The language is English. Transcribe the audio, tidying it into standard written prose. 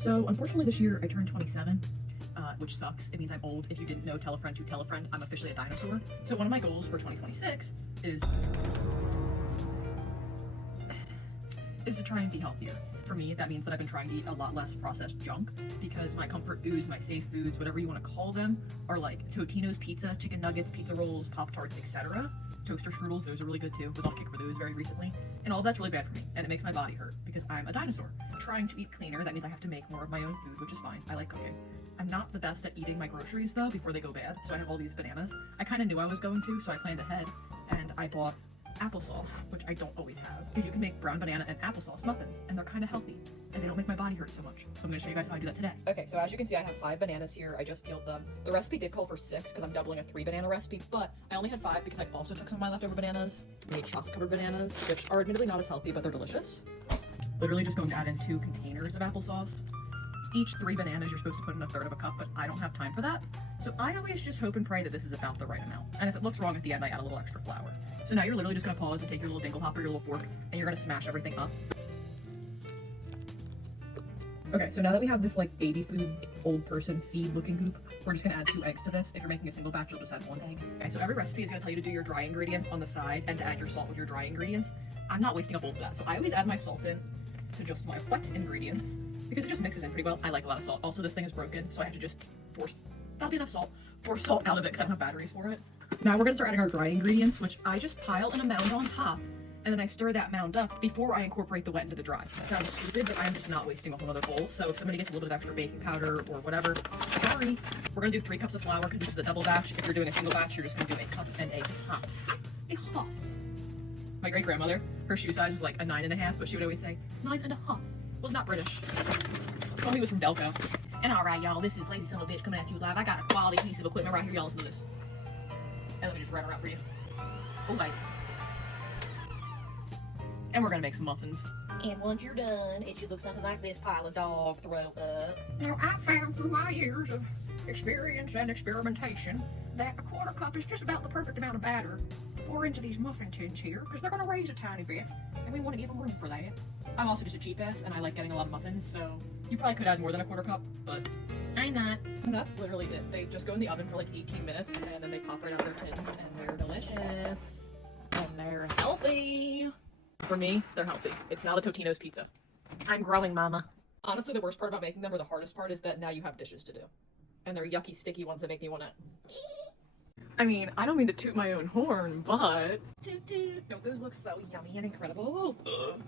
So unfortunately this year I turned 27, which sucks. It means I'm old. If you didn't know, tell a friend to tell a friend. I'm officially a dinosaur. So one of my goals for 2026 is to try and be healthier. For me, that means that I've been trying to eat a lot less processed junk because my comfort foods, my safe foods, whatever you want to call them, are like Totino's pizza, chicken nuggets, pizza rolls, Pop-Tarts, etc. Toaster strudels, those are really good too. Was on a kick for those very recently. And all that's really bad for me, and it makes my body hurt because I'm a dinosaur. Trying to eat cleaner, that means I have to make more of my own food, which is fine. I like cooking. I'm not the best at eating my groceries though before they go bad, so I have all these bananas. I kind of knew I was going to, so I planned ahead, and I bought applesauce, which I don't always have, because you can make brown banana and applesauce muffins, and they're kind of healthy, and they don't make my body hurt so much. So I'm going to show you guys how I do that today. Okay, so as you can see, I have 5 bananas here. I just peeled them. The recipe did call for 6, because I'm doubling a 3 banana recipe, but I only had 5 because I also took some of my leftover bananas, made chocolate covered bananas, which are admittedly not as healthy, but they're delicious. Literally just going to add in 2 containers of applesauce. Each 3 bananas you're supposed to put in a third of a cup, but I don't have time for that. So I always just hope and pray that this is about the right amount. And if it looks wrong at the end, I add a little extra flour. So now you're literally just gonna pause and take your little dingle hopper, your little fork, and you're gonna smash everything up. Okay, so now that we have this like baby food, old person feed looking goop, we're just gonna add 2 eggs to this. If you're making a single batch, you'll just add 1 egg. Okay, so every recipe is gonna tell you to do your dry ingredients on the side and to add your salt with your dry ingredients. I'm not wasting up all of that, so I always add my salt in to just my wet ingredients because it just mixes in pretty well. I like a lot of salt. Also, this thing is broken, so I have to just that'll be enough salt, force salt out of it because I don't have batteries for it. Now we're gonna start adding our dry ingredients, which I just pile in a mound on top, and then I stir that mound up before I incorporate the wet into the dry. That sounds stupid, but I'm just not wasting a whole other bowl. So if somebody gets a little bit of extra baking powder or whatever, sorry. We're gonna do 3 cups of flour because this is a double batch. If you're doing a single batch, you're just gonna do a cup and a half. A half. My great grandmother, her shoe size was like a 9.5, but she would always say 9.5. Was not British. Told me it was from Delco. And alright, y'all, this is Lazy Son of a Bitch coming at you live. I got a quality piece of equipment right here. Y'all listen to this. And let me just run around for you. Oh, bye. And we're gonna make some muffins. And once you're done, it should look something like this pile of dog throw up. Now, I found through my years of experience and experimentation that a 1/4 cup is just about the perfect amount of batter to pour into these muffin tins here, because they're gonna raise a tiny bit, and we want to give them room for that. I'm also just a cheap ass, and I like getting a lot of muffins, so you probably could add more than a 1/4 cup, but I'm not. And that's literally it. They just go in the oven for like 18 minutes, and then they pop right out their tins, and they're delicious. And they're healthy. For me, they're healthy. It's not a Totino's pizza. I'm growing, mama. Honestly, the worst part about making them, or the hardest part, is that now you have dishes to do. And they're yucky, sticky ones that make me want to... I mean, I don't mean to toot my own horn, but... Toot toot! Don't those look so yummy and incredible? Ugh.